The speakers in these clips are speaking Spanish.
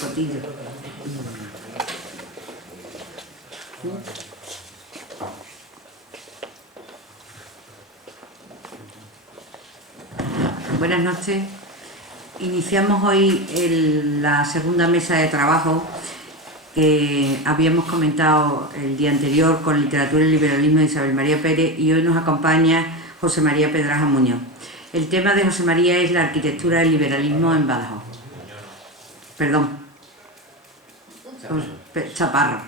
Cotillo. Buenas noches. Iniciamos hoy la segunda mesa de trabajo que habíamos comentado el día anterior con Literatura y Liberalismo de Isabel María Pérez, y hoy nos acompaña José María Pedraja Muñoz. El tema de José María es la arquitectura del liberalismo en Badajoz. Perdón. Chaparro.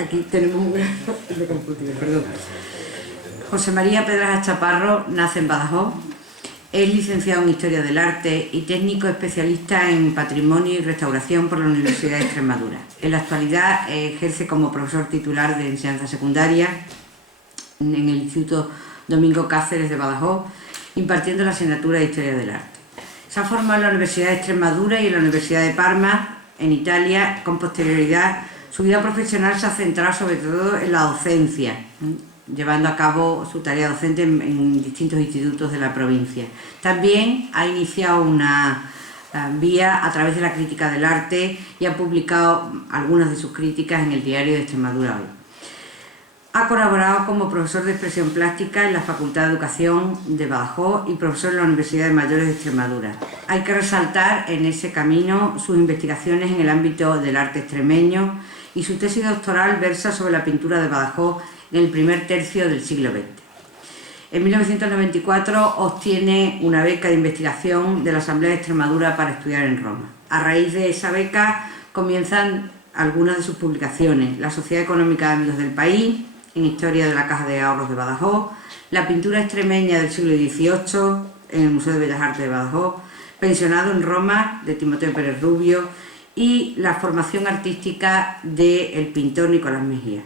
Aquí tenemos un de computador, perdón. José María Pedraja Chaparro nace en Badajoz. Es licenciado en Historia del Arte y técnico especialista en Patrimonio y Restauración por la Universidad de Extremadura. En la actualidad ejerce como profesor titular de enseñanza secundaria en el Instituto Domingo Cáceres de Badajoz, impartiendo la asignatura de Historia del Arte. Se ha formado en la Universidad de Extremadura y en la Universidad de Parma, en Italia. Con posterioridad, su vida profesional se ha centrado sobre todo en la docencia, llevando a cabo su tarea docente en distintos institutos de la provincia. También ha iniciado una vía a través de la crítica del arte y ha publicado algunas de sus críticas en el Diario de Extremadura Hoy. Ha colaborado como profesor de expresión plástica en la Facultad de Educación de Badajoz y profesor en la Universidad de Mayores de Extremadura. Hay que resaltar en ese camino sus investigaciones en el ámbito del arte extremeño, y su tesis doctoral versa sobre la pintura de Badajoz en el primer tercio del siglo XX. En 1994 obtiene una beca de investigación de la Asamblea de Extremadura para estudiar en Roma. A raíz de esa beca comienzan algunas de sus publicaciones: La Sociedad Económica de Amigos del País, en Historia de la Caja de Ahorros de Badajoz, La pintura extremeña del siglo XVIII, en el Museo de Bellas Artes de Badajoz, Pensionado en Roma, de Timoteo Pérez Rubio, y La formación artística del pintor Nicolás Mejía.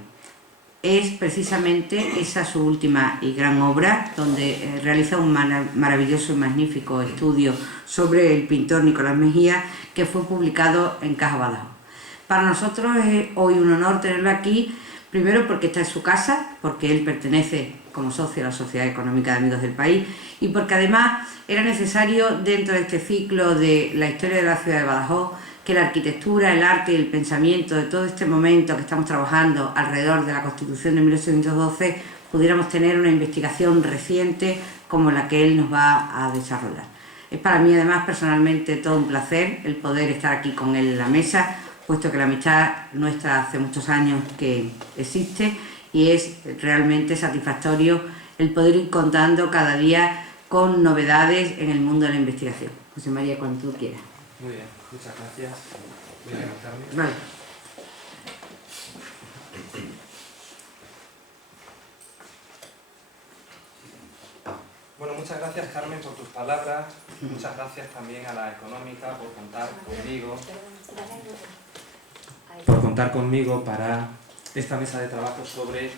Es precisamente esa su última y gran obra, donde realiza un maravilloso y magnífico estudio sobre el pintor Nicolás Mejía, que fue publicado en Caja Badajoz. Para nosotros es hoy un honor tenerlo aquí, primero porque está en su casa, porque él pertenece como socio a la Sociedad Económica de Amigos del País, y porque además era necesario, dentro de este ciclo de la historia de la ciudad de Badajoz, que la arquitectura, el arte y el pensamiento de todo este momento que estamos trabajando alrededor de la Constitución de 1812 pudiéramos tener una investigación reciente como la que él nos va a desarrollar. Es para mí, además, personalmente todo un placer el poder estar aquí con él en la mesa, puesto que la amistad nuestra hace muchos años que existe, y es realmente satisfactorio el poder ir contando cada día con novedades en el mundo de la investigación. José María, cuando tú quieras. Muy bien, muchas gracias. Voy a levantarme. Vale. Bueno, muchas gracias, Carmen, por tus palabras. Muchas gracias también a la Económica por contar conmigo para esta mesa de trabajo sobre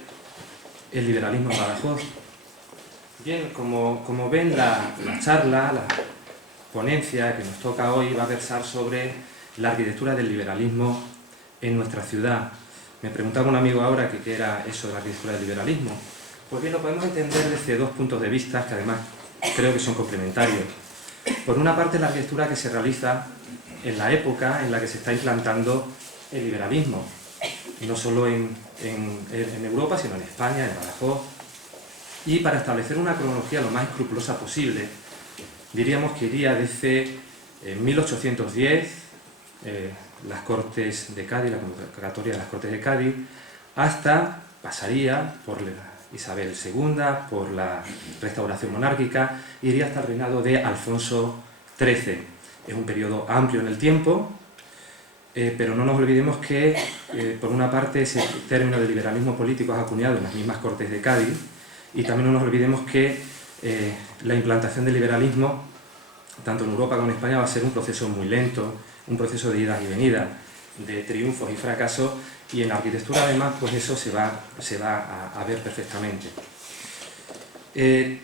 el liberalismo en Badajoz. Bien, como ven, la charla, la ponencia que nos toca hoy va a versar sobre la arquitectura del liberalismo en nuestra ciudad. Me preguntaba un amigo ahora que qué era eso de la arquitectura del liberalismo. Pues bien, lo podemos entender desde dos puntos de vista que además creo que son complementarios. Por una parte, la arquitectura que se realiza en la época en la que se está implantando el liberalismo, no solo en Europa, sino en España, en Badajoz. Y para establecer una cronología lo más escrupulosa posible, diríamos que iría desde 1810, las Cortes de Cádiz, la convocatoria de las Cortes de Cádiz, hasta, pasaría por Isabel II, por la restauración monárquica, iría hasta el reinado de Alfonso XIII. Es un periodo amplio en el tiempo, pero no nos olvidemos que, por una parte, ese término de liberalismo político es acuñado en las mismas Cortes de Cádiz, y también no nos olvidemos que la implantación del liberalismo, tanto en Europa como en España, va a ser un proceso muy lento, un proceso de idas y venidas, de triunfos y fracasos, y en la arquitectura además pues eso se va a ver perfectamente.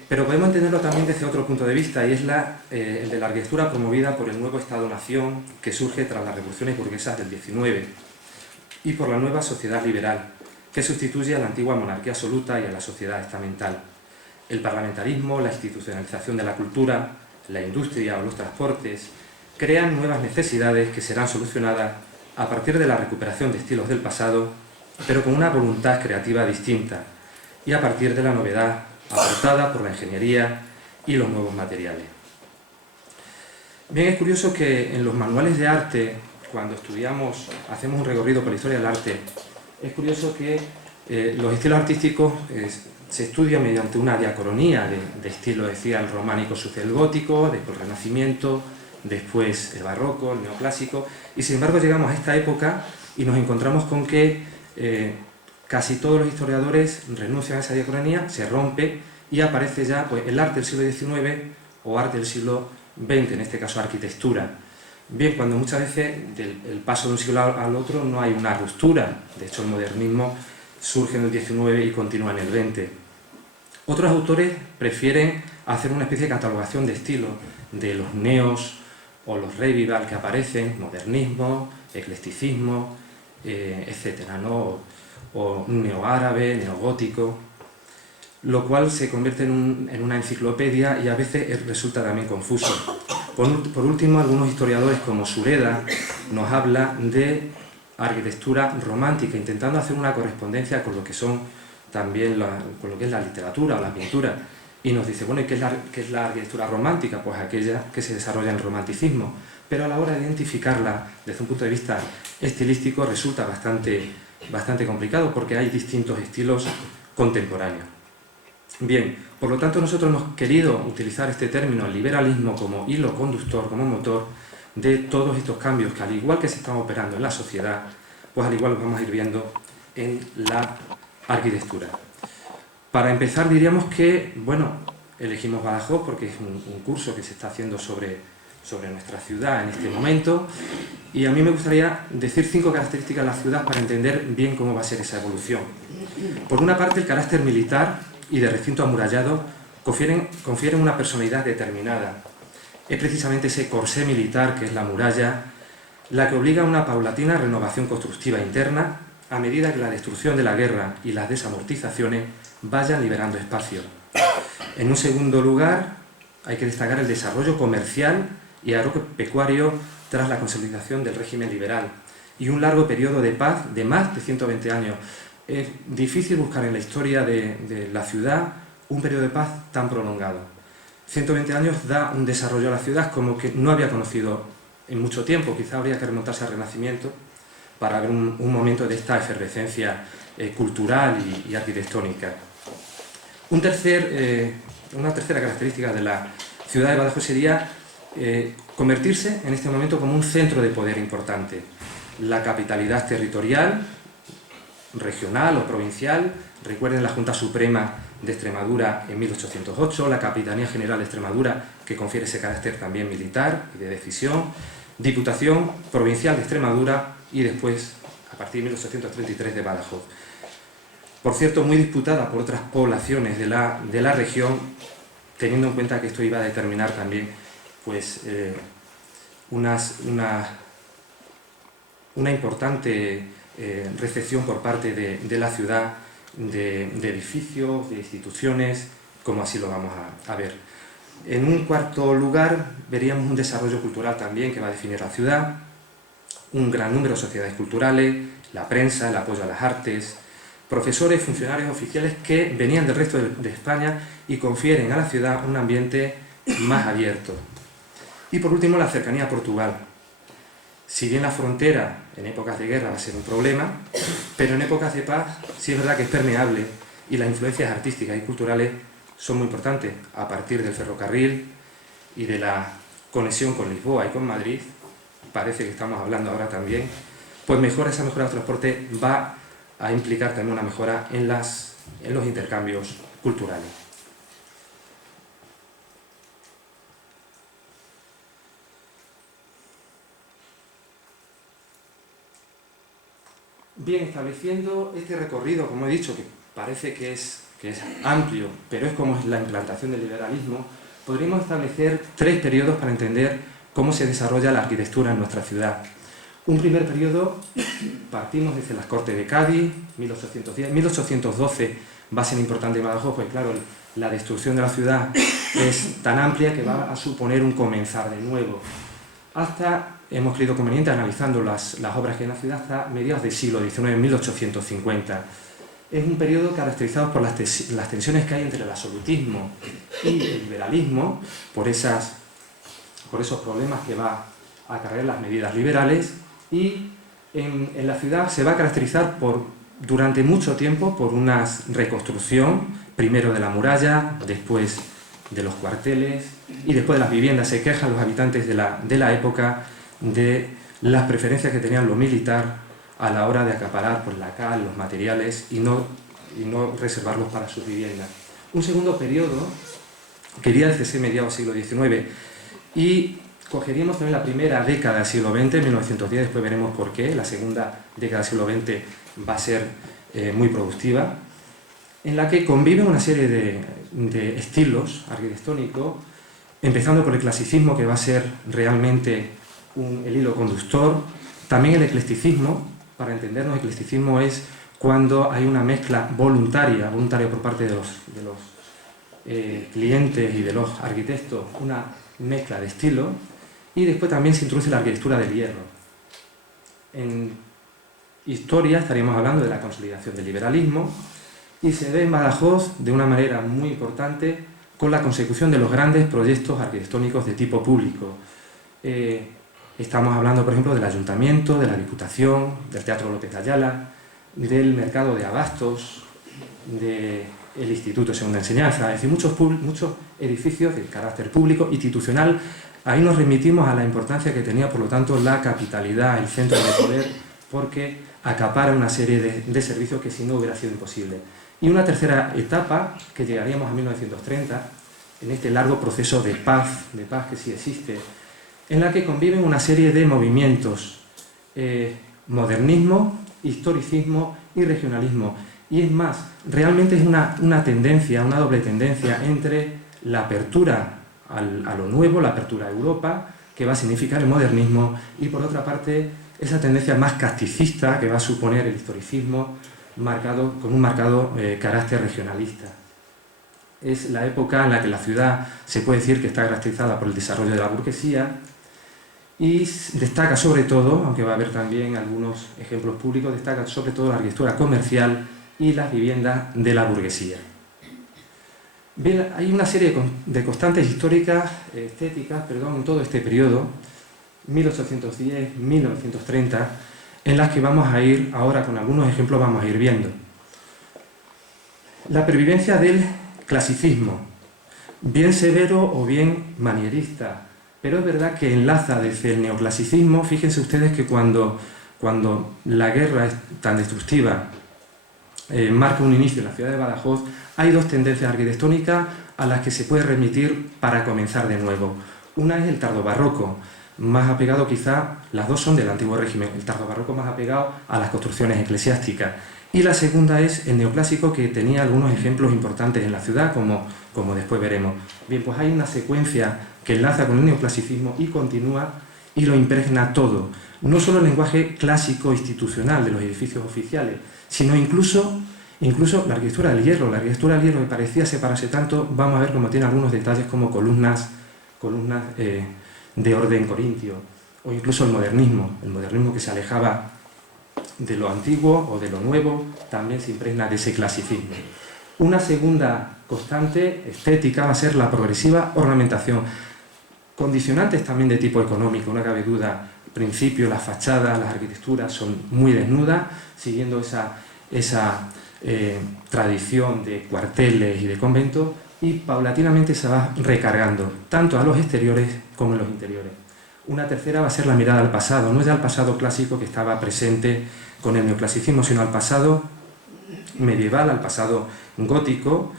Pero podemos entenderlo también desde otro punto de vista, y es el de la arquitectura promovida por el nuevo Estado-Nación que surge tras las revoluciones burguesas del XIX y por la nueva sociedad liberal, que sustituye a la antigua monarquía absoluta y a la sociedad estamental. El parlamentarismo, la institucionalización de la cultura, la industria o los transportes, crean nuevas necesidades que serán solucionadas a partir de la recuperación de estilos del pasado, pero con una voluntad creativa distinta, y a partir de la novedad aportada por la ingeniería y los nuevos materiales. Bien, es curioso que en los manuales de arte, cuando hacemos un recorrido por la historia del arte, es curioso que los estilos artísticos se estudian mediante una diacronía de estilos, es decir, el románico sucede el gótico, después el renacimiento, después el barroco, el neoclásico, y sin embargo llegamos a esta época y nos encontramos con que casi todos los historiadores renuncian a esa diacronía, se rompe y aparece ya pues, el arte del siglo XIX o arte del siglo XX, en este caso arquitectura. Bien, cuando muchas veces del paso de un siglo al otro no hay una ruptura, de hecho el modernismo surge en el XIX y continúa en el XX. Otros autores prefieren hacer una especie de catalogación de estilos, de los neos o los revival que aparecen, modernismo, eclecticismo, etcétera, ¿no? O neoárabe, neogótico, lo cual se convierte en una enciclopedia y a veces resulta también confuso. Por último, algunos historiadores como Sureda nos habla de arquitectura romántica, intentando hacer una correspondencia con lo que son también con lo que es la literatura o la pintura, y nos dice, bueno, ¿y qué es la arquitectura romántica? Pues aquella que se desarrolla en el romanticismo, pero a la hora de identificarla desde un punto de vista estilístico resulta bastante complicado porque hay distintos estilos contemporáneos. Bien, por lo tanto nosotros hemos querido utilizar este término, el liberalismo, como hilo conductor, como motor de todos estos cambios que al igual que se están operando en la sociedad, pues al igual los vamos a ir viendo en la arquitectura. Para empezar diríamos que, bueno, elegimos Badajoz porque es un curso que se está haciendo sobre nuestra ciudad en este momento, y a mí me gustaría decir 5 características de la ciudad para entender bien cómo va a ser esa evolución. Por una parte, el carácter militar y de recinto amurallado confieren una personalidad determinada. Es precisamente ese corsé militar, que es la muralla, la que obliga a una paulatina renovación constructiva interna a medida que la destrucción de la guerra y las desamortizaciones vayan liberando espacio. En un segundo lugar, hay que destacar el desarrollo comercial y agropecuario tras la consolidación del régimen liberal y un largo periodo de paz de más de 120 años. Es difícil buscar en la historia de la ciudad un periodo de paz tan prolongado. 120 años da un desarrollo a la ciudad como que no había conocido en mucho tiempo. Quizá habría que remontarse al Renacimiento para ver un momento de esta efervescencia cultural y arquitectónica. Una tercera característica de la ciudad de Badajoz sería convertirse en este momento como un centro de poder importante. La capitalidad territorial, regional o provincial, recuerden la Junta Suprema de Extremadura en 1808, la Capitanía General de Extremadura, que confiere ese carácter también militar y de decisión, Diputación Provincial de Extremadura y después, a partir de 1833, de Badajoz. Por cierto, muy disputada por otras poblaciones de la región, teniendo en cuenta que esto iba a determinar también pues, una importante recepción por parte de la ciudad de edificios, de instituciones, como así lo vamos a ver. En un cuarto lugar veríamos un desarrollo cultural también que va a definir la ciudad, un gran número de sociedades culturales, la prensa, el apoyo a las artes, profesores, funcionarios oficiales que venían del resto de España y confieren a la ciudad un ambiente más abierto. Y por último, la cercanía a Portugal. Si bien la frontera en épocas de guerra va a ser un problema, pero en épocas de paz sí es verdad que es permeable y las influencias artísticas y culturales son muy importantes. A partir del ferrocarril y de la conexión con Lisboa y con Madrid, parece que estamos hablando ahora también, pues esa mejora del transporte va a implicar también una mejora en los intercambios culturales. Bien, estableciendo este recorrido, como he dicho, que parece que es amplio, pero es como es la implantación del liberalismo, podríamos establecer 3 periodos para entender cómo se desarrolla la arquitectura en nuestra ciudad. Un primer periodo, partimos desde las Cortes de Cádiz, 1810, 1812 va a ser importante en Badajoz, pues claro, la destrucción de la ciudad es tan amplia que va a suponer un comenzar de nuevo. Hasta, hemos creído conveniente, analizando las obras que hay en la ciudad, hasta mediados del siglo XIX, 1850. Es un periodo caracterizado por las tensiones que hay entre el absolutismo y el liberalismo, por esos problemas que va a acarrear las medidas liberales, y en la ciudad se va a caracterizar durante mucho tiempo por una reconstrucción, primero de la muralla, después de los cuarteles y después de las viviendas. Se quejan los habitantes de la época de las preferencias que tenían lo militar a la hora de acaparar pues, la cal, los materiales y no reservarlos para sus viviendas. Un segundo periodo quería desde mediados del siglo XIX, y cogeríamos también la primera década del siglo XX, 1910, después veremos por qué. La segunda década del siglo XX va a ser muy productiva, en la que conviven una serie de estilos arquitectónicos, empezando por el clasicismo, que va a ser realmente el hilo conductor, también el eclecticismo. Para entendernos, el eclecticismo es cuando hay una mezcla voluntaria por parte de los clientes y de los arquitectos, una mezcla de estilos, y después también se introduce la arquitectura del hierro. En historia estaríamos hablando de la consolidación del liberalismo, y se ve en Badajoz de una manera muy importante con la consecución de los grandes proyectos arquitectónicos de tipo público. Estamos hablando, por ejemplo, del Ayuntamiento, de la Diputación, del Teatro López de Ayala, del Mercado de Abastos, del Instituto de Segunda Enseñanza, es decir, muchos edificios de carácter público, institucional. Ahí nos remitimos a la importancia que tenía, por lo tanto, la capitalidad, el centro de poder, porque acapara una serie de servicios que si no hubiera sido imposible. Y una tercera etapa, que llegaríamos a 1930, en este largo proceso de paz que sí existe, en la que conviven una serie de movimientos, modernismo, historicismo y regionalismo. Y es más, realmente es una tendencia, una doble tendencia entre la apertura a lo nuevo, la apertura a Europa, que va a significar el modernismo, y por otra parte esa tendencia más casticista que va a suponer el historicismo, con un marcado carácter regionalista. Es la época en la que la ciudad se puede decir que está caracterizada por el desarrollo de la burguesía, y destaca sobre todo, aunque va a haber también algunos ejemplos públicos, destaca sobre todo la arquitectura comercial y las viviendas de la burguesía. Bien, hay una serie de constantes estéticas, en todo este periodo, 1810-1930, en las que vamos a ir, ahora con algunos ejemplos vamos a ir viendo. La pervivencia del clasicismo, bien severo o bien manierista, pero es verdad que enlaza desde el neoclasicismo. Fíjense ustedes que cuando la guerra es tan destructiva, marca un inicio en la ciudad de Badajoz, hay dos tendencias arquitectónicas a las que se puede remitir para comenzar de nuevo. Una es el tardobarroco, más apegado quizá, las dos son del antiguo régimen, el tardobarroco más apegado a las construcciones eclesiásticas, y la segunda es el neoclásico, que tenía algunos ejemplos importantes en la ciudad, como después veremos. Bien, pues hay una secuencia que enlaza con el neoclasicismo y continúa y lo impregna todo. No solo el lenguaje clásico institucional de los edificios oficiales, sino incluso la arquitectura del hierro. La arquitectura del hierro, que parecía separarse tanto, vamos a ver cómo tiene algunos detalles como columnas de orden corintio, o incluso el modernismo que se alejaba de lo antiguo o de lo nuevo, también se impregna de ese clasicismo. Una segunda constante estética va a ser la progresiva ornamentación. Condicionantes también de tipo económico, no cabe duda. Al principio las fachadas, las arquitecturas son muy desnudas, siguiendo esa tradición de cuarteles y de conventos, y paulatinamente se va recargando, tanto a los exteriores como en los interiores. Una tercera va a ser la mirada al pasado, no ya al pasado clásico que estaba presente con el neoclasicismo, sino al pasado medieval, al pasado gótico,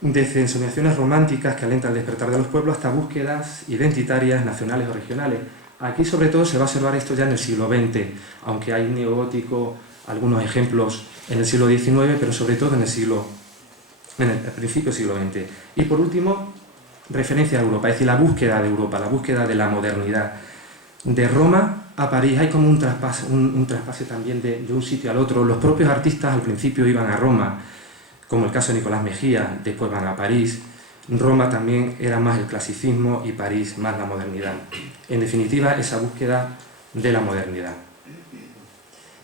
desde ensoñaciones románticas que alentan al despertar de los pueblos hasta búsquedas identitarias, nacionales o regionales. Aquí sobre todo se va a observar esto ya en el siglo XX, aunque hay neogótico, algunos ejemplos en el siglo XIX, pero sobre todo en el principio del siglo XX. Y por último, referencia a Europa, es decir, la búsqueda de Europa, la búsqueda de la modernidad. De Roma a París hay como un traspase también de un sitio al otro. Los propios artistas al principio iban a Roma, como el caso de Nicolás Mejía, después van a París. Roma también era más el clasicismo y París más la modernidad. En definitiva, esa búsqueda de la modernidad.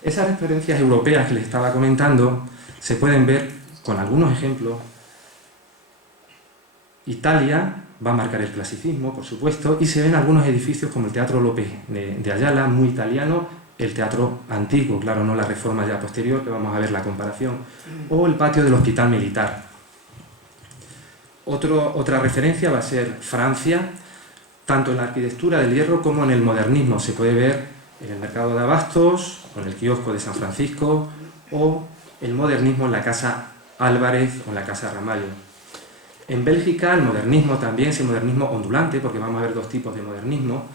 Esas referencias europeas que les estaba comentando se pueden ver con algunos ejemplos. Italia va a marcar el clasicismo, por supuesto, y se ven algunos edificios como el Teatro López de Ayala, muy italiano, el teatro antiguo, claro, no la reforma ya posterior, que vamos a ver la comparación, o el patio del Hospital Militar. Otra referencia va a ser Francia, tanto en la arquitectura del hierro como en el modernismo. Se puede ver en el mercado de abastos, o en el kiosco de San Francisco, o el modernismo en la Casa Álvarez o en la Casa Ramallo. En Bélgica el modernismo también es el modernismo ondulante, porque vamos a ver dos tipos de modernismo.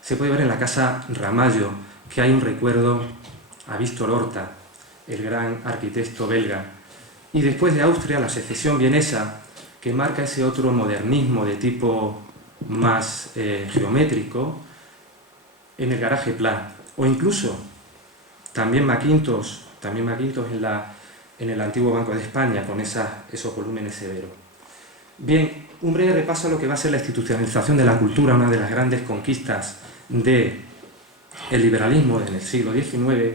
Se puede ver en la Casa Ramallo, que hay un recuerdo a Víctor Horta, el gran arquitecto belga. Y después de Austria, la secesión vienesa, que marca ese otro modernismo de tipo más geométrico, en el Garaje Pla, o incluso también Macintosh en el antiguo Banco de España, con esos volúmenes severos. Bien, un breve repaso a lo que va a ser la institucionalización de la cultura, una de las grandes conquistas del liberalismo en el siglo XIX,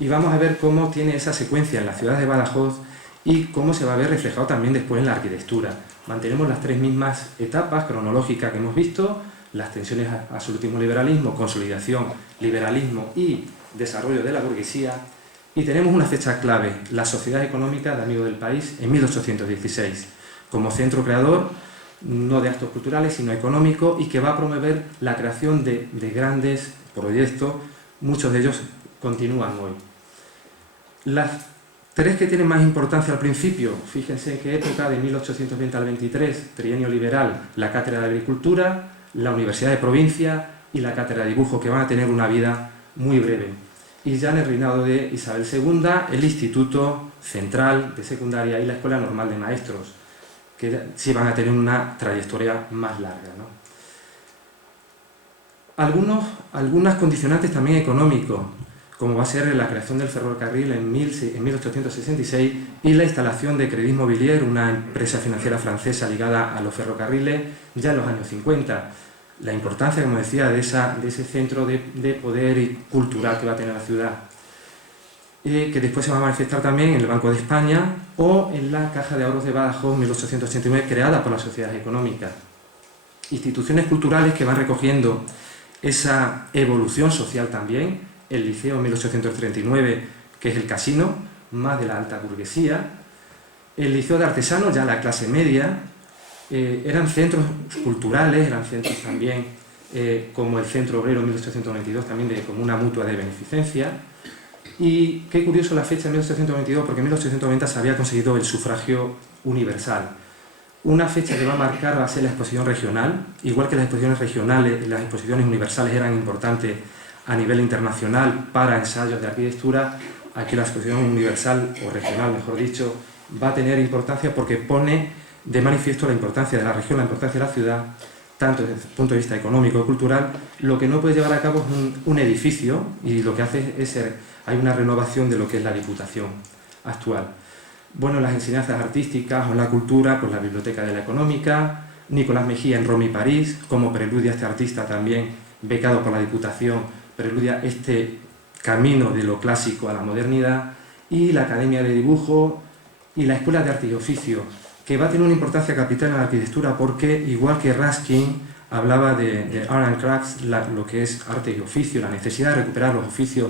y vamos a ver cómo tiene esa secuencia en la ciudad de Badajoz y cómo se va a ver reflejado también después en la arquitectura. Mantenemos las tres mismas etapas cronológicas que hemos visto: las tensiones absolutismo-liberalismo, consolidación, liberalismo y desarrollo de la burguesía, y tenemos una fecha clave, la Sociedad Económica de Amigos del País, en 1816, como centro creador, no de actos culturales, sino económico, y que va a promover la creación de grandes proyectos, muchos de ellos continúan hoy. Las tres que tienen más importancia al principio, fíjense en qué época, de 1820 al 23, trienio liberal, la Cátedra de Agricultura, la Universidad de Provincia y la Cátedra de Dibujo, que van a tener una vida muy breve. Y ya en el reinado de Isabel II, el Instituto Central de Secundaria y la Escuela Normal de Maestros, que sí van a tener una trayectoria más larga, ¿no? Algunas condicionantes también económicos, como va a ser la creación del ferrocarril en 1866 y la instalación de Crédit Mobilier, una empresa financiera francesa ligada a los ferrocarriles, ya en los años 50. La importancia, como decía, de ese centro de poder y cultural que va a tener la ciudad, que después se va a manifestar también en el Banco de España o en la Caja de Ahorros de Badajoz, 1889, creada por las sociedades económicas. Instituciones culturales que van recogiendo esa evolución social también: el Liceo en 1839, que es el casino, más de la alta burguesía; el Liceo de Artesanos, ya la clase media. Eran centros culturales, eran centros también, como el Centro Obrero en 1892, también como una mutua de beneficencia. Y qué curioso la fecha, 1822, porque en 1890 se había conseguido el sufragio universal. Una fecha que va a marcar va a ser la exposición regional, igual que las exposiciones regionales, las exposiciones universales eran importantes a nivel internacional para ensayos de arquitectura. Aquí la exposición universal, o regional mejor dicho, va a tener importancia porque pone de manifiesto la importancia de la región, la importancia de la ciudad, tanto desde el punto de vista económico y cultural. Lo que no puede llevar a cabo es un edificio, y lo que hace es hay una renovación de lo que es la Diputación actual. Bueno, las enseñanzas artísticas o la cultura, pues la Biblioteca de la Económica, Nicolás Mejía en Roma y París, como preludia este artista también becado por la Diputación, preludia este camino de lo clásico a la modernidad, y la Academia de Dibujo y la Escuela de Arte y Oficio, que va a tener una importancia capital en la arquitectura, porque igual que Ruskin hablaba de Art and Crafts, lo que es arte y oficio, la necesidad de recuperar los oficios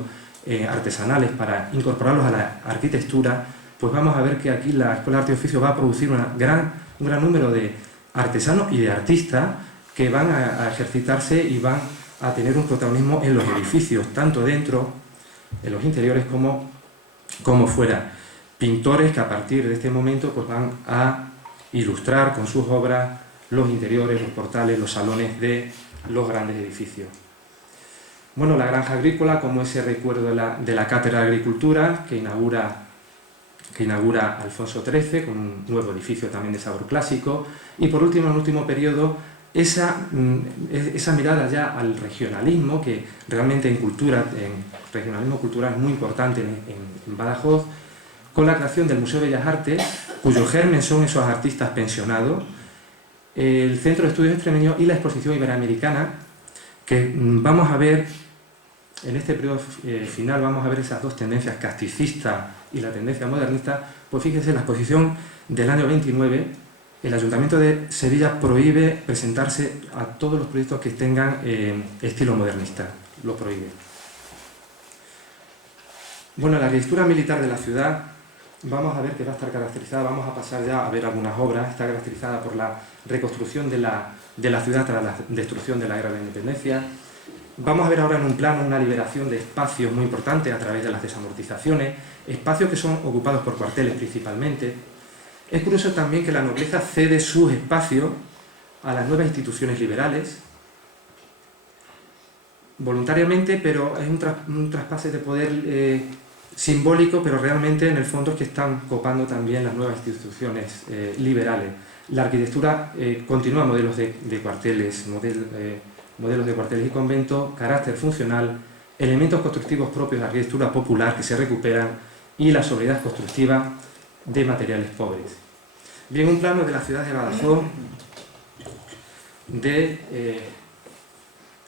artesanales para incorporarlos a la arquitectura, pues vamos a ver que aquí la Escuela de Arte y Oficio va a producir un gran número de artesanos y de artistas que van a ejercitarse y van a tener un protagonismo en los edificios, tanto dentro, en los interiores, como fuera. Pintores que a partir de este momento pues van a ilustrar con sus obras los interiores, los portales, los salones de los grandes edificios. Bueno, la granja agrícola, como ese recuerdo de la Cátedra de Agricultura que inaugura Alfonso XIII, con un nuevo edificio también de sabor clásico. Y por último, en el último periodo, esa mirada ya al regionalismo, que realmente en regionalismo cultural es muy importante en Badajoz, con la creación del Museo de Bellas Artes, cuyo germen son esos artistas pensionados, el Centro de Estudios Extremeños y la Exposición Iberoamericana, que vamos a ver, en este periodo final vamos a ver esas dos tendencias, casticista y la tendencia modernista. Pues fíjense, en la exposición del año 29, el Ayuntamiento de Sevilla prohíbe presentarse a todos los proyectos que tengan estilo modernista, lo prohíbe. Bueno, la arquitectura militar de la ciudad, vamos a ver que va a estar caracterizada, vamos a pasar ya a ver algunas obras, está caracterizada por la reconstrucción de la ciudad tras la destrucción de la Guerra de la Independencia. Vamos a ver ahora en un plano una liberación de espacios muy importantes a través de las desamortizaciones, espacios que son ocupados por cuarteles principalmente. Es curioso también que la nobleza cede sus espacios a las nuevas instituciones liberales, voluntariamente, pero es un traspase de poder simbólico, pero realmente en el fondo es que están copando también las nuevas instituciones liberales. La arquitectura continúa modelos de cuarteles, modelos de cuarteles y conventos, carácter funcional, elementos constructivos propios de la arquitectura popular que se recuperan y la sobriedad constructiva de materiales pobres. Bien, un plano de la ciudad de Badajoz de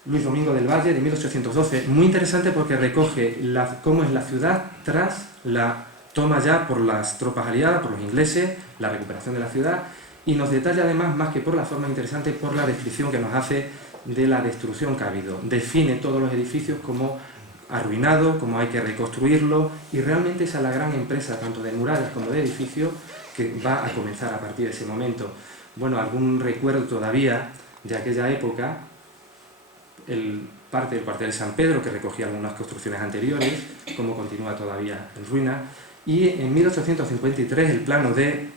Luis Domingo del Valle, de 1812, muy interesante porque recoge cómo es la ciudad tras la toma ya por las tropas aliadas, por los ingleses, la recuperación de la ciudad, y nos detalla además, más que por la forma interesante, por la descripción que nos hace de la destrucción que ha habido. Define todos los edificios como arruinados, como hay que reconstruirlos, y realmente esa es la gran empresa, tanto de murales como de edificios, que va a comenzar a partir de ese momento. Bueno, algún recuerdo todavía de aquella época, parte del cuartel de San Pedro, que recogía algunas construcciones anteriores, como continúa todavía en ruina, y en 1853 el plano de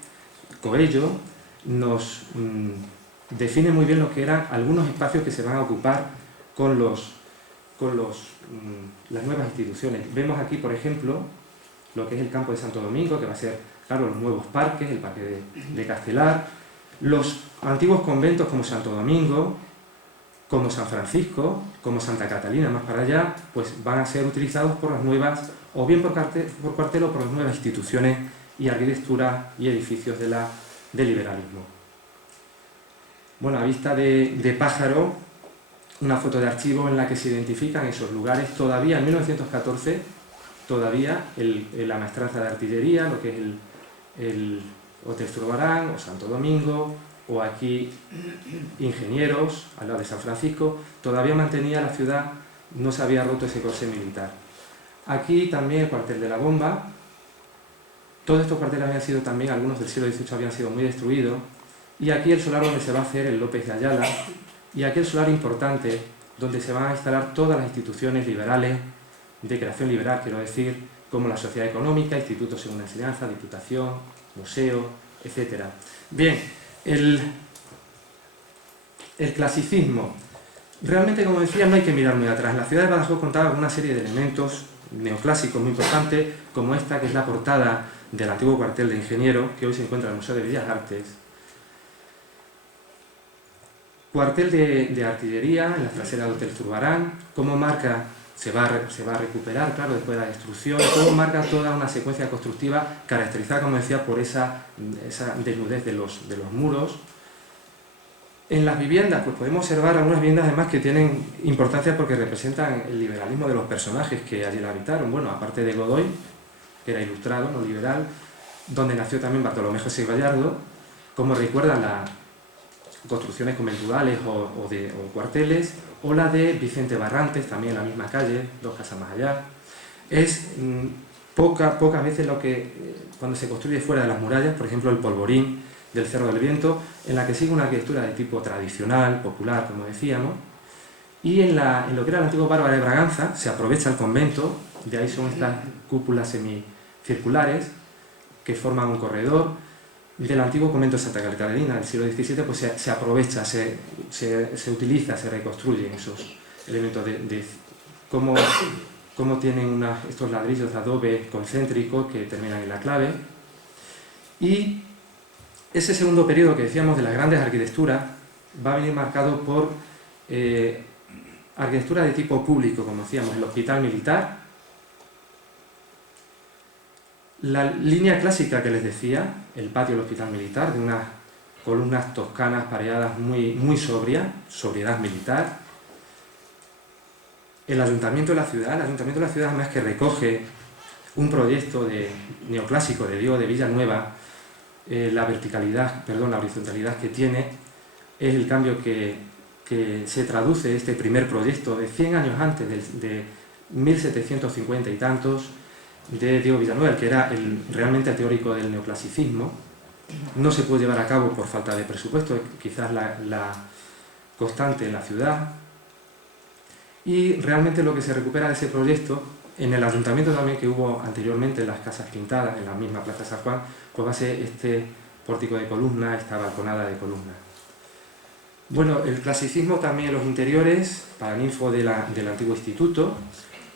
Coello nos define muy bien lo que eran algunos espacios que se van a ocupar con las nuevas instituciones. Vemos aquí, por ejemplo, lo que es el campo de Santo Domingo, que va a ser, claro, los nuevos parques, el parque de Castelar, los antiguos conventos como Santo Domingo, como San Francisco, como Santa Catalina, más para allá, pues van a ser utilizados por las nuevas, o bien por cuartel o por las nuevas instituciones y arquitectura y edificios del liberalismo. Bueno, a vista de pájaro, una foto de archivo en la que se identifican esos lugares. Todavía en 1914, todavía la maestranza de artillería, lo que es el Hotel Zurbarán o Santo Domingo, o aquí Ingenieros, al lado de San Francisco, todavía mantenía la ciudad, no se había roto ese corsé militar. Aquí también el cuartel de la Bomba. Todos estos cuarteles habían sido también, algunos del siglo XVIII habían sido muy destruidos, y aquí el solar donde se va a hacer el López de Ayala, y aquí el solar importante donde se van a instalar todas las instituciones liberales, de creación liberal, quiero decir, como la Sociedad Económica, Institutos según la Enseñanza, Diputación, Museo, etc. Bien, el clasicismo. Realmente, como decía, no hay que mirar muy atrás. La ciudad de Badajoz contaba con una serie de elementos neoclásicos muy importantes, como esta, que es la portada del antiguo cuartel de Ingenieros, que hoy se encuentra en el Museo de Bellas Artes. Cuartel de artillería en la trasera del Hotel Zurbarán, cómo marca, se va a recuperar, claro, después de la destrucción, cómo marca toda una secuencia constructiva caracterizada, como decía, por esa desnudez de los muros. En las viviendas, pues podemos observar algunas viviendas además que tienen importancia porque representan el liberalismo de los personajes que allí la habitaron. Bueno, aparte de Godoy, que era ilustrado, no liberal, donde nació también Bartolomé José Gallardo, como recuerdan las construcciones conventuales o cuarteles, o la de Vicente Barrantes, también en la misma calle, 2 casas más allá. Es pocas veces lo que, cuando se construye fuera de las murallas, por ejemplo el Polvorín del Cerro del Viento, en la que sigue una arquitectura de tipo tradicional, popular, como decíamos, y en lo que era el antiguo Bárbara de Braganza se aprovecha el convento, de ahí son estas cúpulas semicirculares que forman un corredor. Del antiguo convento de Santa Catalina del siglo XVII, pues se aprovecha, se utiliza, se reconstruyen esos elementos de cómo tienen estos ladrillos de adobe concéntricos que terminan en la clave. Y ese segundo periodo que decíamos de las grandes arquitecturas va a venir marcado por arquitectura de tipo público, como decíamos, el Hospital Militar, La línea clásica que les decía, el patio del Hospital Militar, de unas columnas toscanas pareadas muy sobriedad militar. El Ayuntamiento de la Ciudad, además, que recoge un proyecto neoclásico de Diego de Villanueva, la horizontalidad que tiene, es el cambio que se traduce este primer proyecto de 100 años antes, de 1750 y tantos, de Diego Villanueva, que era realmente el teórico del neoclasicismo. No se puede llevar a cabo por falta de presupuesto, quizás la constante en la ciudad. Y realmente lo que se recupera de ese proyecto, en el ayuntamiento también que hubo anteriormente, en las casas pintadas, en la misma Plaza San Juan, pues va a ser este pórtico de columna, esta balconada de columna. Bueno, el clasicismo también en los interiores, paraninfo del antiguo instituto,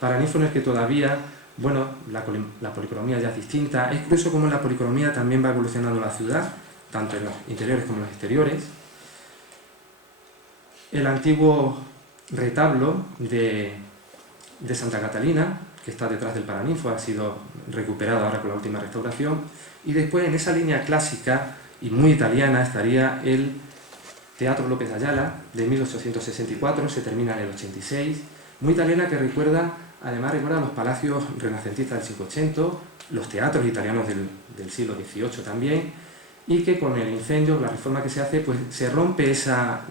paraninfo en el que todavía, bueno, la policromía ya es distinta. Es curioso cómo la policromía también va evolucionando la ciudad, tanto en los interiores como en los exteriores. El antiguo retablo de Santa Catalina, que está detrás del paraninfo, ha sido recuperado ahora con la última restauración. Y después, en esa línea clásica y muy italiana, estaría el Teatro López de Ayala, de 1864, se termina en el 86, muy italiana, que además recuerda a los palacios renacentistas del 580, los teatros italianos del siglo XVIII también, y que con el incendio, la reforma que se hace, pues se rompe esa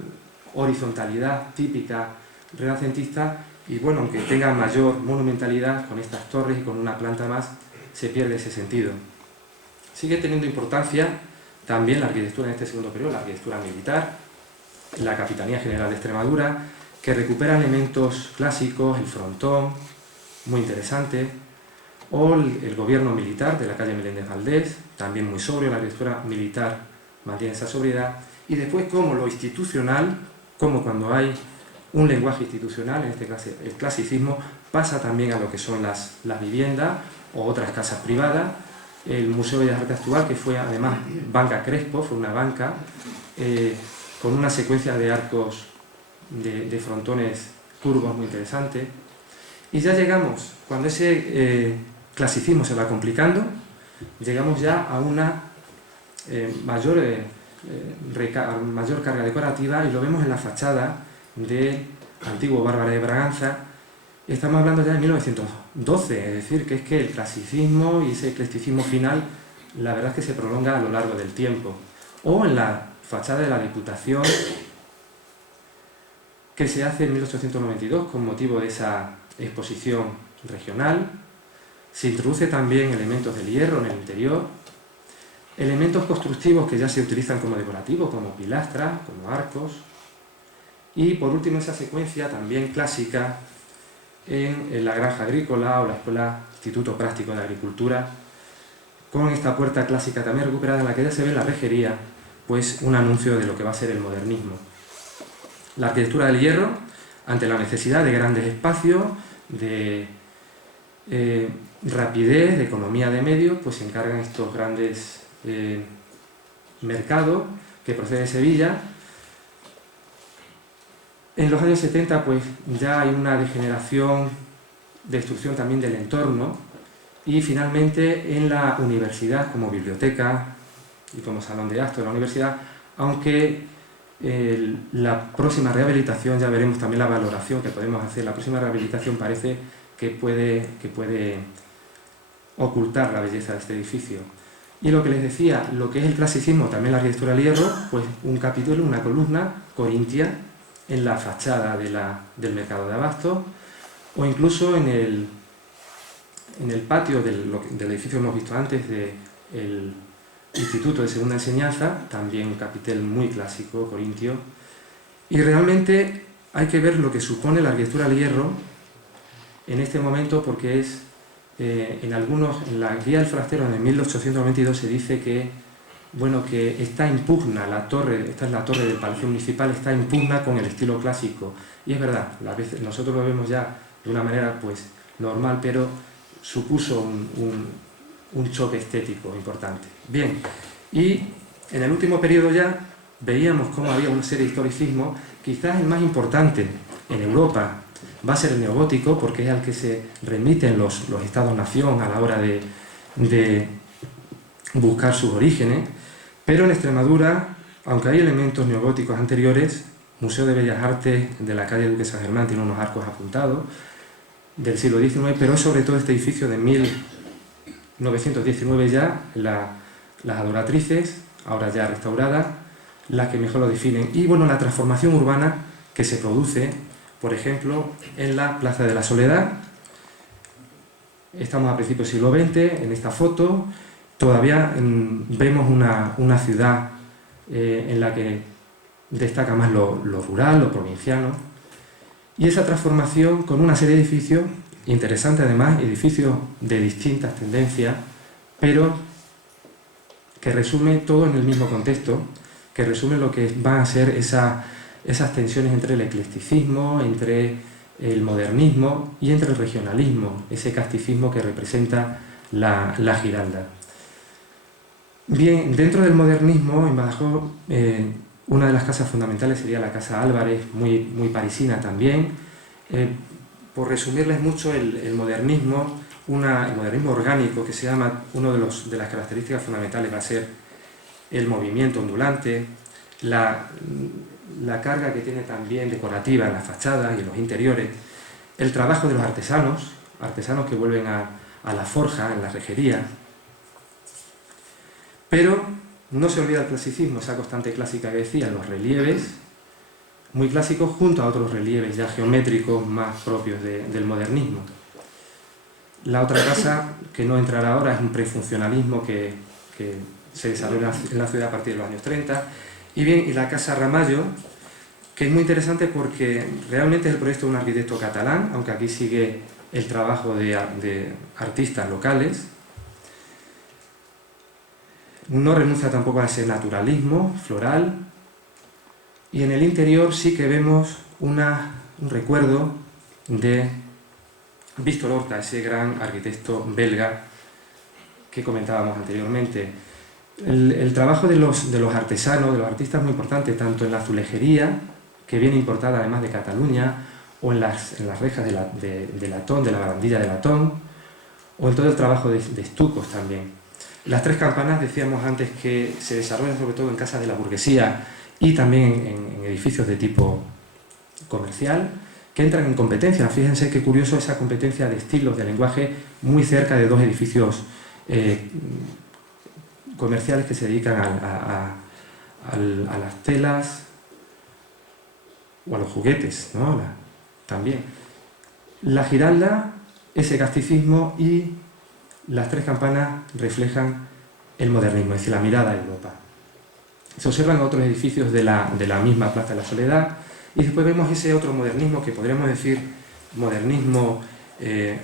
horizontalidad típica renacentista, y bueno, aunque tenga mayor monumentalidad, con estas torres y con una planta más, se pierde ese sentido. Sigue teniendo importancia también la arquitectura en este segundo periodo, la arquitectura militar, la Capitanía General de Extremadura, que recupera elementos clásicos, el frontón, muy interesante, o el gobierno militar de la calle Meléndez Valdés, también muy sobrio, la arquitectura militar mantiene esa sobriedad, y después como lo institucional, como cuando hay un lenguaje institucional, en este caso el clasicismo, pasa también a lo que son las viviendas o otras casas privadas. El Museo de Bellas Artes actual, que fue además Banca Crespo, fue una banca con una secuencia de arcos de frontones curvos muy interesante. Y ya llegamos, cuando ese clasicismo se va complicando, llegamos ya a una mayor carga decorativa, y lo vemos en la fachada del antiguo Bárbara de Braganza. Estamos hablando ya de 1912, es decir, que es que el clasicismo y ese eclecticismo final, la verdad es que se prolonga a lo largo del tiempo. O en la fachada de la Diputación, que se hace en 1892 con motivo de esa exposición regional. Se introduce también elementos del hierro en el interior, elementos constructivos que ya se utilizan como decorativos, como pilastras, como arcos, y por último esa secuencia también clásica en la granja agrícola o la Escuela Instituto Práctico de Agricultura, con esta puerta clásica también recuperada, en la que ya se ve la rejería, pues un anuncio de lo que va a ser el modernismo. La arquitectura del hierro, ante la necesidad de grandes espacios, de rapidez, de economía de medios, pues se encargan estos grandes mercados que proceden de Sevilla. En los años 70 pues ya hay una degeneración, destrucción también del entorno, y finalmente en la universidad como biblioteca y como salón de actos de la universidad, aunque la próxima rehabilitación, ya veremos también la valoración que podemos hacer, la próxima rehabilitación parece que puede ocultar la belleza de este edificio. Y lo que les decía, lo que es el clasicismo, también la arquitectura del hierro, pues un capítulo, una columna corintia en la fachada del mercado de abastos, o incluso en el patio del edificio que hemos visto antes, del Instituto de Segunda Enseñanza, también un capitel muy clásico, corintio. Y realmente hay que ver lo que supone la arquitectura del hierro en este momento, porque es, en la guía del forastero en el 1822 se dice que, bueno, que está en pugna la torre, esta es la torre del Palacio Municipal, está en pugna con el estilo clásico. Y es verdad, a veces nosotros lo vemos ya de una manera pues normal, pero supuso un choque estético importante. Bien, y en el último periodo ya veíamos cómo había una serie de historicismos, quizás el más importante en Europa va a ser el neogótico, porque es al que se remiten los estados-nación a la hora de de buscar sus orígenes, pero en Extremadura, aunque hay elementos neogóticos anteriores, Museo de Bellas Artes de la calle Duque San Germán tiene unos arcos apuntados del siglo XIX, pero es sobre todo este edificio de 1919 ya, las adoratrices, ahora ya restauradas, las que mejor lo definen. Y bueno, la transformación urbana que se produce, por ejemplo, en la Plaza de la Soledad. Estamos a principios del siglo XX, en esta foto, todavía vemos una ciudad en la que destaca más lo rural, lo provinciano, y esa transformación con una serie de edificios, interesantes además, edificios de distintas tendencias, pero que resume todo en el mismo contexto, que resume lo que van a ser esas tensiones entre el eclecticismo, entre el modernismo y entre el regionalismo, ese casticismo que representa la Giralda. Bien, dentro del modernismo, en Badajoz, una de las casas fundamentales sería la Casa Álvarez, muy parisina también. Por resumirles mucho, el modernismo, el modernismo orgánico, que se llama, una de las características fundamentales va a ser el movimiento ondulante, la carga que tiene también decorativa en las fachadas y en los interiores, el trabajo de los artesanos que vuelven a la forja, en la rejería, pero no se olvida el clasicismo, esa constante clásica que decía, los relieves, muy clásicos, junto a otros relieves ya geométricos más propios del modernismo. La otra casa, que no entrará ahora, es un prefuncionalismo que se desarrolla en la ciudad a partir de los años 30. Y bien, y la Casa Ramallo, que es muy interesante porque realmente es el proyecto de un arquitecto catalán, aunque aquí sigue el trabajo de artistas locales. No renuncia tampoco a ese naturalismo floral, y en el interior sí que vemos un recuerdo de Víctor Horta, ese gran arquitecto belga que comentábamos anteriormente. El trabajo de los artesanos, de los artistas, es muy importante, tanto en la azulejería, que viene importada además de Cataluña, o en las rejas de latón, de la barandilla de latón, o en todo el trabajo de estucos también. Las tres campanas, decíamos antes, que se desarrollan sobre todo en casas de la burguesía y también en edificios de tipo comercial, que entran en competencia. Fíjense qué curioso esa competencia de estilos, de lenguaje, muy cerca de dos edificios comerciales que se dedican a las telas o a los juguetes, ¿no? También. La Giralda, ese casticismo, y las tres campanas reflejan el modernismo, es decir, la mirada a Europa. Se observan otros edificios de la misma Plaza de la Soledad, y después vemos ese otro modernismo, que podríamos decir modernismo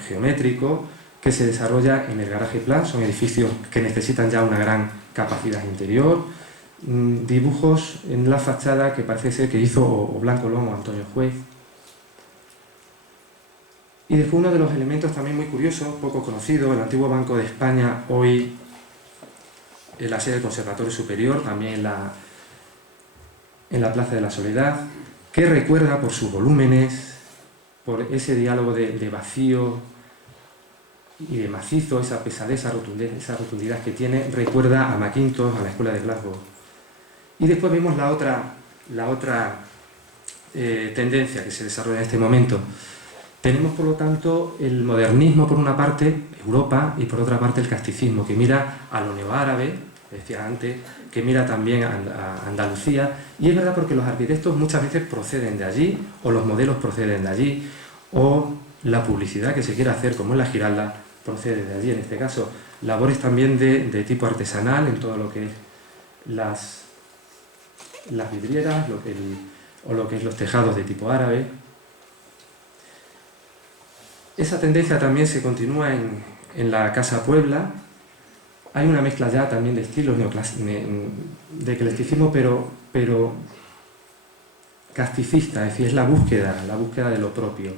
geométrico, que se desarrolla en el Garaje Pla. Son edificios que necesitan ya una gran capacidad interior, dibujos en la fachada que parece ser que hizo o Blanco Long o Antonio Juez. Y después uno de los elementos también muy curiosos, poco conocido, el antiguo Banco de España, hoy en la sede del Conservatorio Superior, también en la Plaza de la Soledad, que recuerda por sus volúmenes, por ese diálogo de vacío y de macizo, esa pesadez, esa rotundidad que tiene, recuerda a Mackintosh, a la Escuela de Glasgow. Y después vemos la otra tendencia que se desarrolla en este momento. Tenemos, por lo tanto, el modernismo por una parte, Europa, y por otra parte el casticismo, que mira a lo neoárabe, decía antes, que mira también a Andalucía, y es verdad porque los arquitectos muchas veces proceden de allí, o los modelos proceden de allí, o la publicidad que se quiere hacer, como en la Giralda, procede de allí. En este caso, labores también de tipo artesanal, en todo lo que es las vidrieras, o lo que es los tejados de tipo árabe. Esa tendencia también se continúa en la Casa Puebla. Hay una mezcla ya también de estilos de eclecticismo, pero casticista, es decir, es la búsqueda de lo propio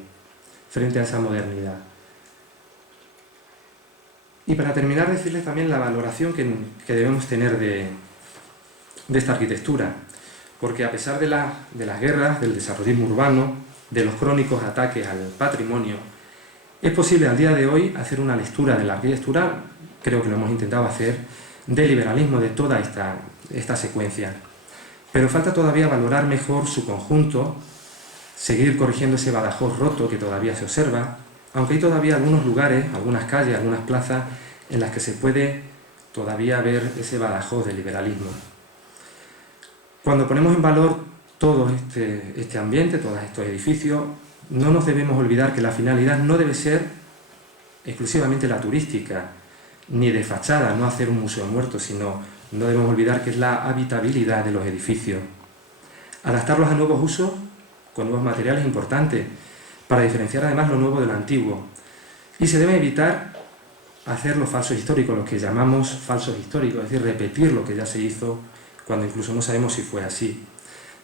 frente a esa modernidad. Y para terminar, decirles también la valoración que debemos tener de esta arquitectura, porque a pesar de las guerras, del desarrollismo urbano, de los crónicos ataques al patrimonio, es posible al día de hoy hacer una lectura de la arquitectura creo que lo hemos intentado hacer, de liberalismo de toda esta secuencia. Pero falta todavía valorar mejor su conjunto, seguir corrigiendo ese Badajoz roto que todavía se observa, aunque hay todavía algunos lugares, algunas calles, algunas plazas en las que se puede todavía ver ese Badajoz del liberalismo. Cuando ponemos en valor todo este ambiente, todos estos edificios, no nos debemos olvidar que la finalidad no debe ser exclusivamente la turística, ni de fachada, no hacer un museo muerto, sino no debemos olvidar que es la habitabilidad de los edificios. Adaptarlos a nuevos usos con nuevos materiales es importante, para diferenciar además lo nuevo de lo antiguo. Y se debe evitar hacer los falsos históricos, lo que llamamos falsos históricos, es decir, repetir lo que ya se hizo cuando incluso no sabemos si fue así.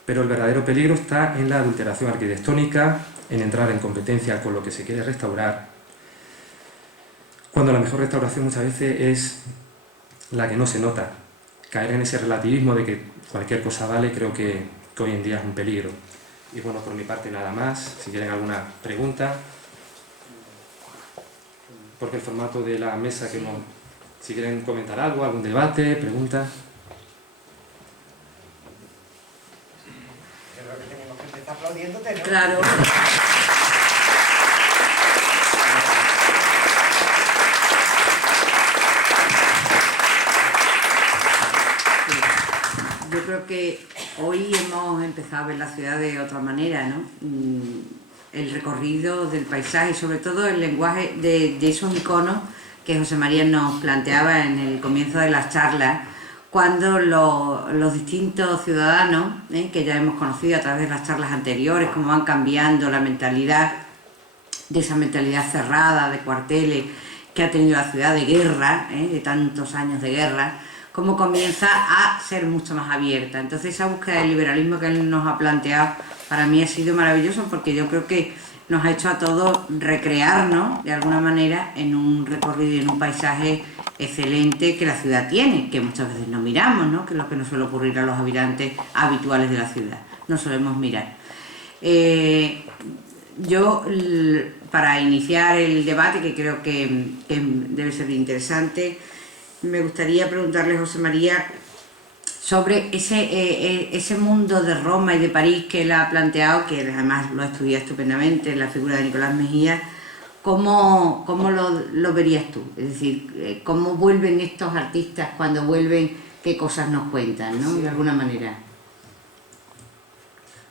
Pero el verdadero peligro está en la adulteración arquitectónica, en entrar en competencia con lo que se quiere restaurar, cuando la mejor restauración muchas veces es la que no se nota. Caer en ese relativismo de que cualquier cosa vale, creo que hoy en día es un peligro. Y bueno, por mi parte nada más. Si quieren alguna pregunta, porque el formato de la mesa que hemos... Si quieren comentar algo, algún debate, preguntas... Yo creo que tenemos que empezar aplaudiéndote, ¿no? Claro. Yo creo que hoy hemos empezado a ver la ciudad de otra manera, ¿no? El recorrido del paisaje y sobre todo el lenguaje de esos iconos que José María nos planteaba en el comienzo de las charlas, cuando los distintos ciudadanos, que ya hemos conocido a través de las charlas anteriores, cómo van cambiando la mentalidad, de esa mentalidad cerrada, de cuarteles, que ha tenido la ciudad de guerra, de tantos años de guerra, cómo comienza a ser mucho más abierta. Entonces esa búsqueda del liberalismo que él nos ha planteado para mí ha sido maravilloso, porque yo creo que nos ha hecho a todos recrearnos de alguna manera en un recorrido y en un paisaje excelente que la ciudad tiene, que muchas veces no miramos, ¿no? Que es lo que nos suele ocurrir a los habitantes habituales de la ciudad, no solemos mirar. Yo, para iniciar el debate, que creo que debe ser interesante, me gustaría preguntarle a José María sobre ese mundo de Roma y de París que él ha planteado, que además lo ha estudiado estupendamente en la figura de Nicolás Mejía. ¿Cómo lo verías tú? Es decir, ¿cómo vuelven estos artistas cuando vuelven? ¿Qué cosas nos cuentan, ¿no? De alguna manera.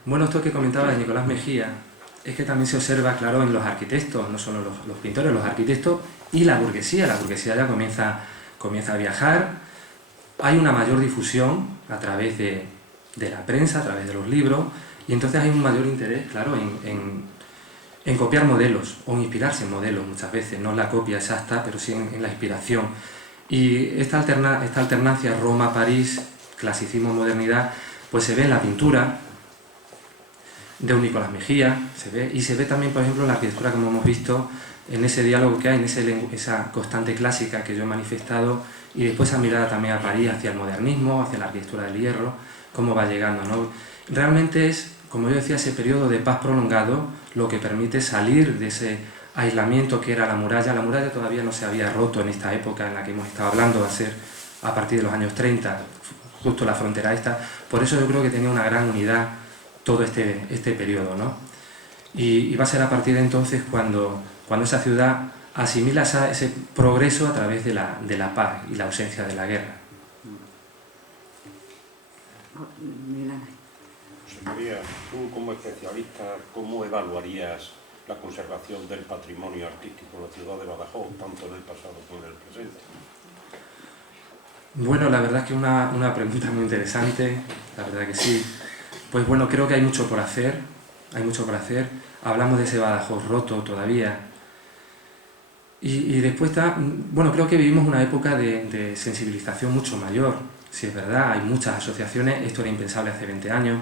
Bueno, esto que comentaba de Nicolás Mejía es que también se observa, claro, en los arquitectos, no solo los pintores, los arquitectos y la burguesía. La burguesía ya comienza a viajar. Hay una mayor difusión a través de la prensa, a través de los libros, y entonces hay un mayor interés, claro, en copiar modelos o inspirarse en modelos muchas veces, no la copia exacta, pero sí en la inspiración. Y esta alternancia Roma-París, clasicismo, modernidad, pues se ve en la pintura de un Nicolás Mejía, y se ve también, por ejemplo, en la arquitectura, como hemos visto, en ese diálogo que hay, en esa constante clásica que yo he manifestado, y después esa mirada también a París, hacia el modernismo, hacia la arquitectura del hierro, cómo va llegando, ¿no? Realmente es, como yo decía, ese periodo de paz prolongado lo que permite salir de ese aislamiento que era la muralla. La muralla todavía no se había roto en esta época en la que hemos estado hablando, va a ser a partir de los años 30, justo la frontera esta. Por eso yo creo que tenía una gran unidad todo este periodo, ¿no? Y va a ser a partir de entonces cuando esa ciudad asimila ese progreso a través de la paz y la ausencia de la guerra. José María, tú como especialista, ¿cómo evaluarías la conservación del patrimonio artístico de la ciudad de Badajoz, tanto en el pasado como en el presente? Bueno, la verdad es que es una pregunta muy interesante, la verdad que sí. Pues bueno, creo que hay mucho por hacer, Hablamos de ese Badajoz roto todavía. Y después bueno, creo que vivimos una época de sensibilización mucho mayor. Sí, es verdad, hay muchas asociaciones, esto era impensable hace 20 años.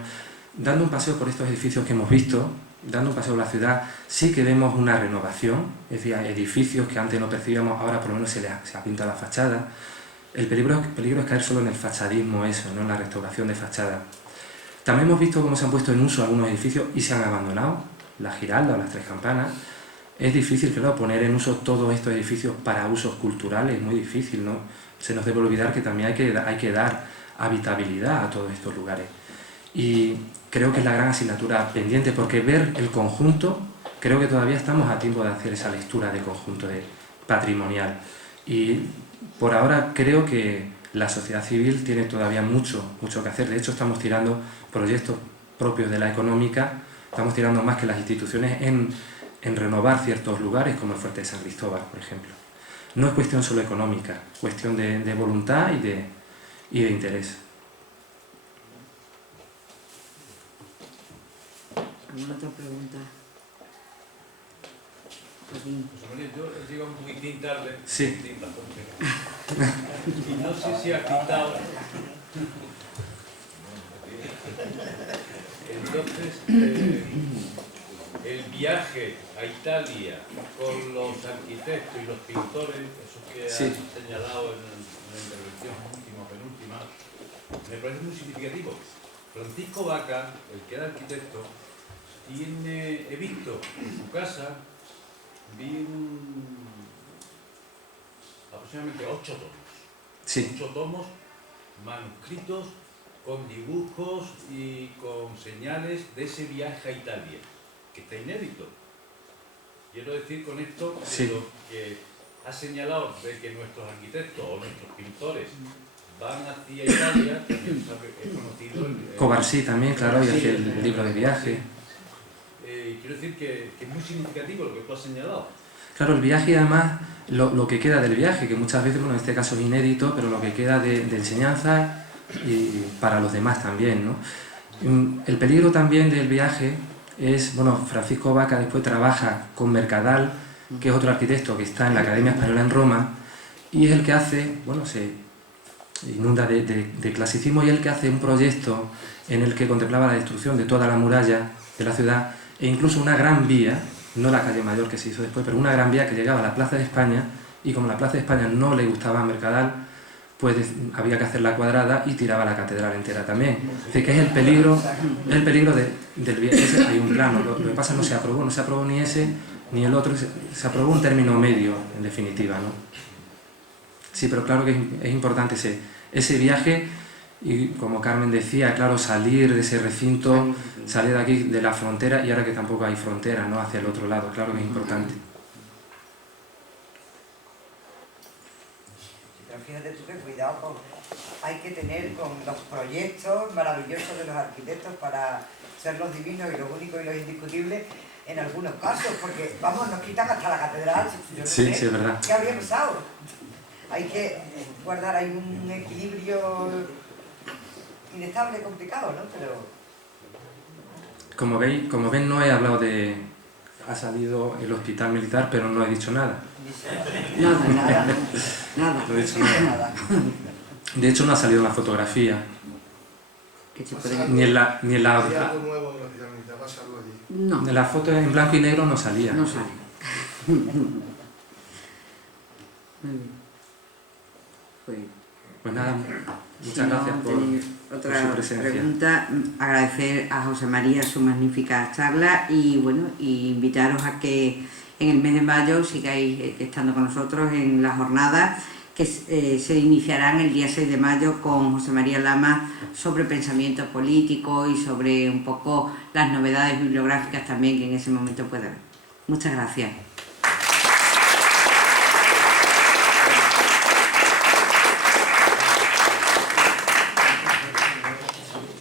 Dando un paseo por estos edificios que hemos visto, dando un paseo por la ciudad, sí que vemos una renovación, es decir, edificios que antes no percibíamos, ahora por lo menos se ha pintado la fachada. El peligro es caer solo en el fachadismo, eso, no en la restauración de fachada. También hemos visto cómo se han puesto en uso algunos edificios y se han abandonado, la Giralda o las Tres Campanas, es difícil, claro, poner en uso todos estos edificios para usos culturales, es muy difícil, ¿no? Se nos debe olvidar que también hay que dar habitabilidad a todos estos lugares. Y creo que es la gran asignatura pendiente, porque ver el conjunto, creo que todavía estamos a tiempo de hacer esa lectura de conjunto patrimonial. Y por ahora creo que la sociedad civil tiene todavía mucho que hacer. De hecho, estamos tirando proyectos propios de la económica, estamos tirando más que las instituciones en renovar ciertos lugares, como el Fuerte de San Cristóbal, por ejemplo. No es cuestión solo económica, cuestión de voluntad y de interés. ¿Alguna otra pregunta? Joaquín. José María, yo he llegado un poquitín tarde. Sí. Y no sé si has quitado. Entonces, el viaje a Italia con los arquitectos y los pintores, esos que Sí. has señalado en la intervención última o penúltima, me parece muy significativo. Francisco Vaca, el que era arquitecto, he visto en su casa, vi aproximadamente 8 tomos. Sí. 8 tomos manuscritos con dibujos y con señales de ese viaje a Italia, que está inédito. Quiero decir con esto que Sí. lo que ha señalado de que nuestros arquitectos o nuestros pintores van hacia Italia, también es conocido Covarsí también, claro, y hace el libro de viaje. Quiero decir que es muy significativo lo que tú has señalado. Claro, el viaje y además lo que queda del viaje, que muchas veces, bueno, en este caso es inédito, pero lo que queda de enseñanza y para los demás también, ¿no? El peligro también del viaje es, bueno, Francisco Vaca después trabaja con Mercadal, que es otro arquitecto que está en la Academia Española en Roma, y es el que hace, bueno, se inunda de clasicismo, y es el que hace un proyecto en el que contemplaba la destrucción de toda la muralla de la ciudad, e incluso una gran vía, no la calle Mayor que se hizo después, pero una gran vía que llegaba a la Plaza de España, y como la Plaza de España no le gustaba a Mercadal, pues había que hacerla cuadrada y tiraba la catedral entera también. Es decir, que es el peligro del viaje. Hay un plano, lo que pasa no se aprobó ni ese ni el otro, se aprobó un término medio, en definitiva, ¿no? Sí, pero claro que es importante ese viaje. Y como Carmen decía, claro, salir de ese recinto, salir de aquí, de la frontera, y ahora que tampoco hay frontera, ¿no?, hacia el otro lado, claro que es importante. Pero fíjate tú que cuidado hay que tener con los proyectos maravillosos de los arquitectos para ser los divinos y los únicos y los indiscutibles en algunos casos, porque, vamos, nos quitan hasta la catedral, yo no Sí, sé sí, es verdad. qué habría pasado. Hay que guardar ahí un equilibrio inestable, complicado, ¿no? Pero... Como ven, no he hablado de... Ha salido el hospital militar, pero no he dicho nada. Nada. No he dicho nada. De hecho, no ha salido en la fotografía. Que se puede... Ni en la... ¿Hay algo nuevo en el hospital militar? ¿Va a salvo allí? No, En la foto en blanco y negro no salía. no sale. Muy bien. Pues nada, Si muchas no gracias tenéis por otra su presencia. pregunta, agradecer a José María su magnífica charla y bueno, y invitaros a que en el mes de mayo sigáis estando con nosotros en la jornada que se iniciarán el día 6 de mayo con José María Lama sobre pensamiento político y sobre un poco las novedades bibliográficas también que en ese momento puede haber. Muchas gracias.